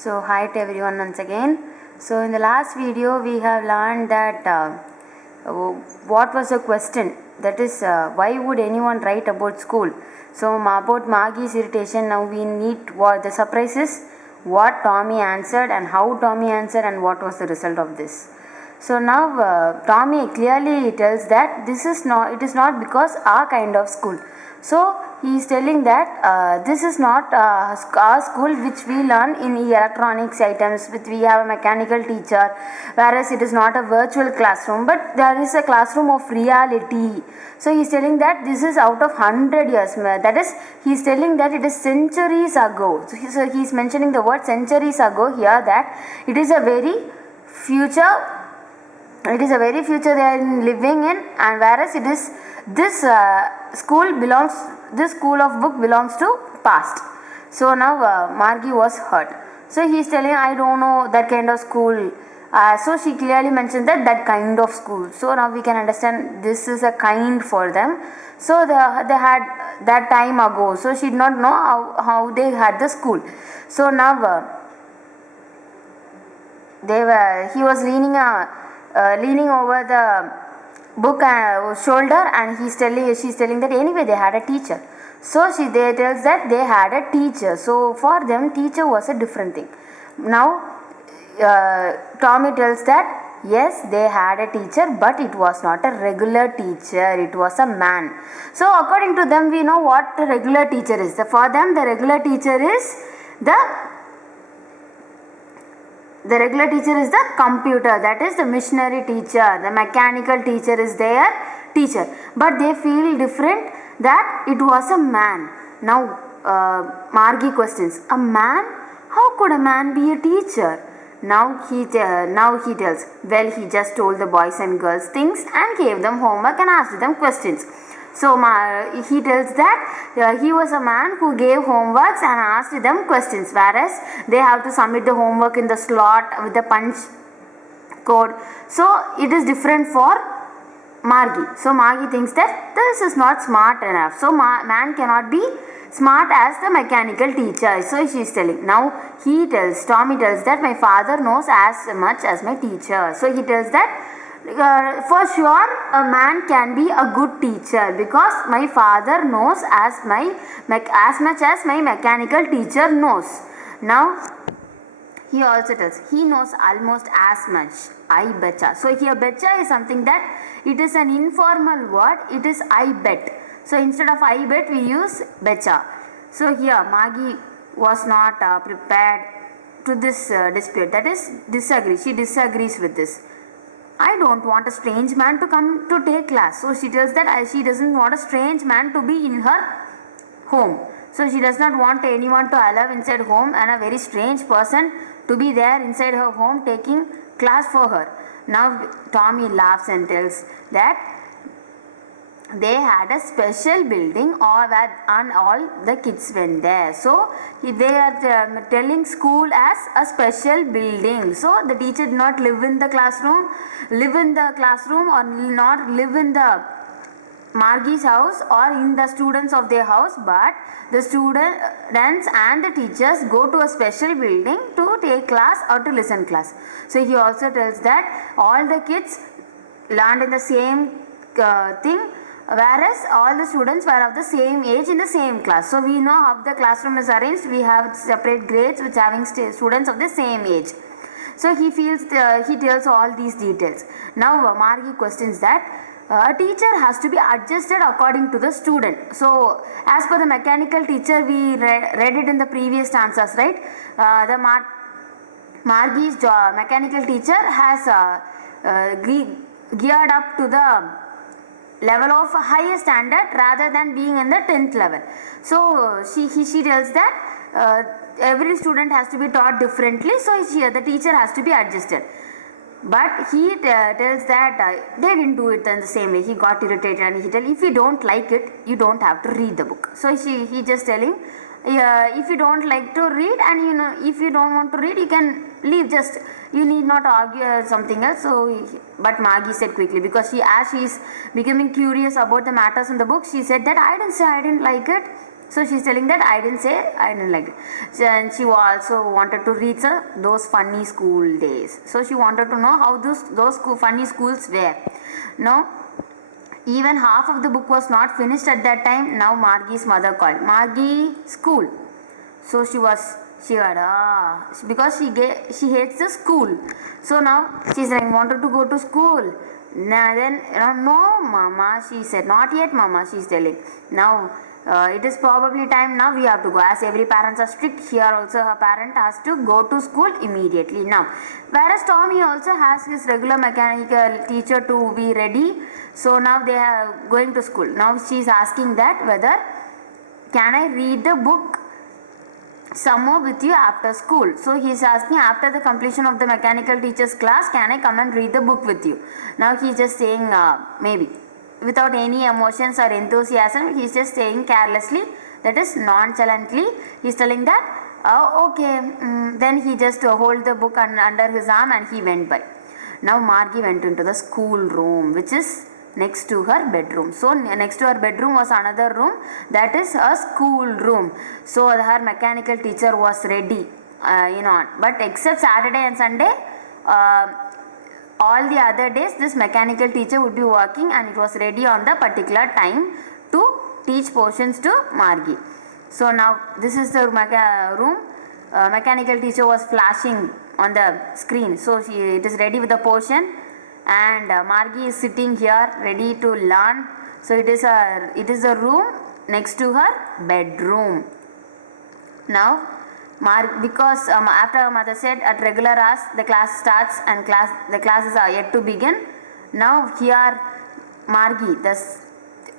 So hi to everyone once again. So in the last video we have learned that what was the question, that is why would anyone write about school. So about Maggie's irritation, now we need what the surprises, what Tommy answered and how Tommy answered and what was the result of this. So now Tommy clearly tells that it is not because our kind of school. So he is telling that this is not our school which we learn in electronics items, with we have a mechanical teacher, whereas it is not a virtual classroom but there is a classroom of reality. So he is telling that this is out of 100 years, that is he is telling that it is centuries ago. So he is mentioning the word centuries ago here, that it is a very future, it is a very future they are living in, and whereas it is this this school of book belongs to past. So now Margie was hurt, so he is telling I don't know that kind of school. So she clearly mentioned that kind of school. So now we can understand this is a kind for them. So they had that time ago, so she did not know how they had the school. So now he was leaning over the book shoulder, and she's telling that anyway they had a teacher. So they tells that they had a teacher. So for them teacher was a different thing. Now Tommy tells that yes, they had a teacher, but it was not a regular teacher, it was a man. So according to them, we know what the regular teacher is. For them the regular teacher is the regular teacher is the computer, that is the missionary teacher, the mechanical teacher is their teacher, but they feel different that it was a man. Now Margie questions, a man? How could a man be a teacher? Now he tells, well, he just told the boys and girls things and gave them homework and asked them questions. So he tells that he was a man who gave homeworks and asked them questions, whereas they have to submit the homework in the slot with the punch code. So it is different for Margie. So Margie thinks that this is not smart enough. So man cannot be smart as the mechanical teacher. So she is telling. Now Tommy tells that my father knows as much as my teacher. So he tells that for sure a man can be a good teacher because my father knows as much as my mechanical teacher knows. Now he also tells he knows almost as much. I betcha. So here betcha is something that it is an informal word. It is I bet. So instead of I bet we use betcha. So here Margie was not prepared to this dispute, that is disagree. She disagrees with this. I don't want a strange man to come to take class. So she tells that she doesn't want a strange man to be in her home. So she does not want anyone to allow inside home and a very strange person to be there inside her home taking class for her. Now Tommy laughs and tells that they had a special building and all the kids went there. So they are telling school as a special building. So the teacher did not live in the classroom or not live in the Margie's house or in the students of their house, but the students and the teachers go to a special building to take class or to listen class. So he also tells that all the kids learned in the same thing, whereas all the students were of the same age in the same class. So we know how the classroom is arranged. We have separate grades which having students of the same age. So he tells all these details. Now Margie questions that a teacher has to be adjusted according to the student. So as per the mechanical teacher, we read it in the previous answers, right? Margie's mechanical teacher has geared up to the level of higher standard rather than being in the 10th level. So she tells that every student has to be taught differently, so the teacher has to be adjusted. But he tells that they didn't do it in the same way. He got irritated and he tells, if you don't like it, you don't have to read the book. So he just telling, if you don't like to read and if you don't want to read, you can leave, just you need not argue something else. So but Margie said quickly, because as she is becoming curious about the matters in the book, she said that I didn't say I didn't like it. So she's telling that I didn't say I didn't like it. And she also wanted to reach those funny school days. So she wanted to know how those funny schools were. Now, even half of the book was not finished at that time. Now Margie's mother called. Margie, school. So she had because she hates the school. So now she's like wanted to go to school. Now then no mama, she said, not yet mama, she's telling. Now it is probably time now we have to go, as every parents are strict. Here also her parent has to go to school immediately now. Whereas Tommy also has his regular mechanical teacher to be ready. So now they are going to school. Now she is asking that whether can I read the book some more with you after school. So he is asking, after the completion of the mechanical teacher's class, can I come and read the book with you? Now he is just saying maybe, without any emotions or enthusiasm. He is just saying carelessly, that is nonchalantly. He is telling that okay. Then he just hold the book under his arm and he went by. Now Margie went into the school room, which is next to her bedroom. So next to her bedroom was another room, that is a school room. So her mechanical teacher was ready, but except Saturday and Sunday, all the other days this mechanical teacher would be working, and it was ready on the particular time to teach portions to Margie. So now this is the room. Mechanical teacher was flashing on the screen. So it is ready with the portion, and Margie is sitting here ready to learn. So it is a room next to her bedroom. Now because after her mother said at regular hours the class starts and the classes are yet to begin. Now here Margie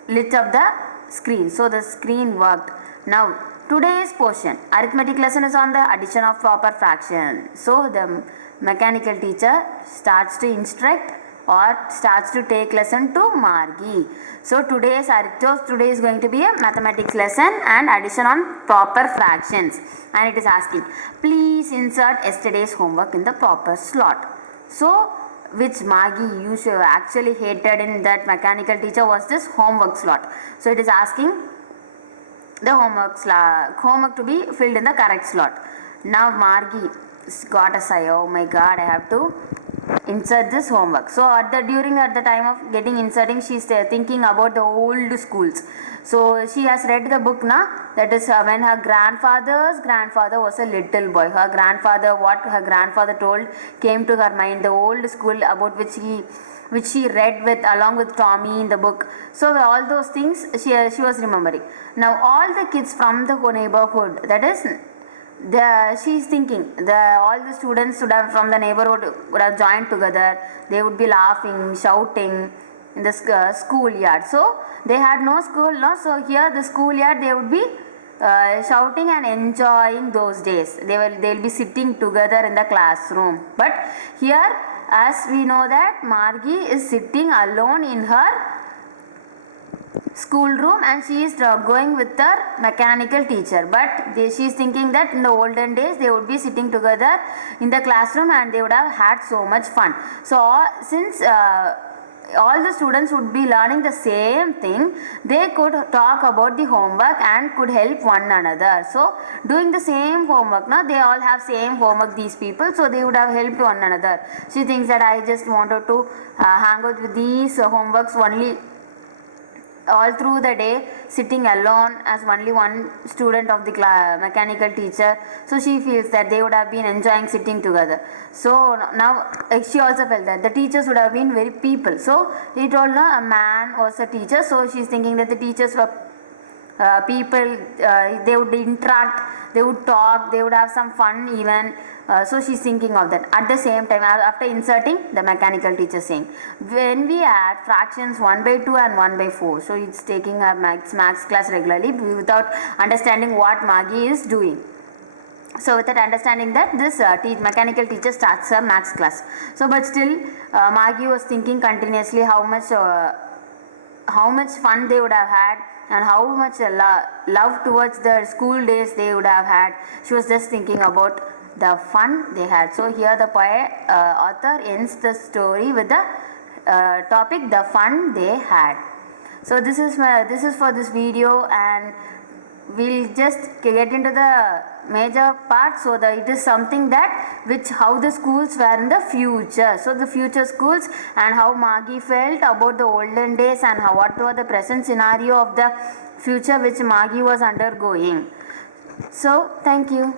lit up the screen. So the screen worked. Now today's portion arithmetic lesson is on the addition of proper fraction. So the mechanical teacher starts to instruct or starts to take lesson to Margie. So today is going to be a mathematics lesson and addition on proper fractions, and it is asking, please insert yesterday's homework in the proper slot. So which Margie actually hated in that mechanical teacher was this homework slot. So it is asking the homework to be filled in the correct slot. Now Margie got a sigh, oh my god, I have to insert this homework. So at the time of getting inserting, she is thinking about the old schools. So she has read the book now, that is when her grandfather's grandfather was a little boy. What her grandfather told came to her mind, the old school about which she read with along with Tommy in the book. So all those things she was remembering. Now all the kids from the neighborhood, that is she is thinking all the students from the neighborhood would have joined together. They would be laughing, shouting in the schoolyard. So they had no school, no. So here the schoolyard, they would be shouting and enjoying those days. They'll be sitting together in the classroom. But here, as we know that Margie is sitting alone in her schoolroom, and she is going with her mechanical teacher. But she is thinking that in the olden days they would be sitting together in the classroom and they would have had so much fun. So since all the students would be learning the same thing, they could talk about the homework and could help one another. So doing the same homework, now they all have same homework, these people, so they would have helped one another. She thinks that I just wanted to hang out with these homeworks only all through the day, sitting alone as only one student of the mechanical teacher. So she feels that they would have been enjoying sitting together. So now she also felt that the teachers would have been very people. So he told her a man was a teacher. So she's thinking that the teachers were people, they would interact, they would talk, they would have some fun even. So she's thinking of that. At the same time, after inserting, the mechanical teacher saying, when we add fractions 1/2 and 1/4, so it's taking a maths class regularly without understanding what Margie is doing. So without understanding that, this mechanical teacher starts a maths class. So but still Margie was thinking continuously how much fun they would have had and how much love towards the school days they would have had. She was just thinking about the fun they had. So here the author ends the story with the topic, the fun they had. So this is for this video, and we'll just get into the major part. So that it is something that which how the schools were in the future, so the future schools, and how Maggie felt about the olden days, and how what were the present scenario of the future which Maggie was undergoing. So thank you.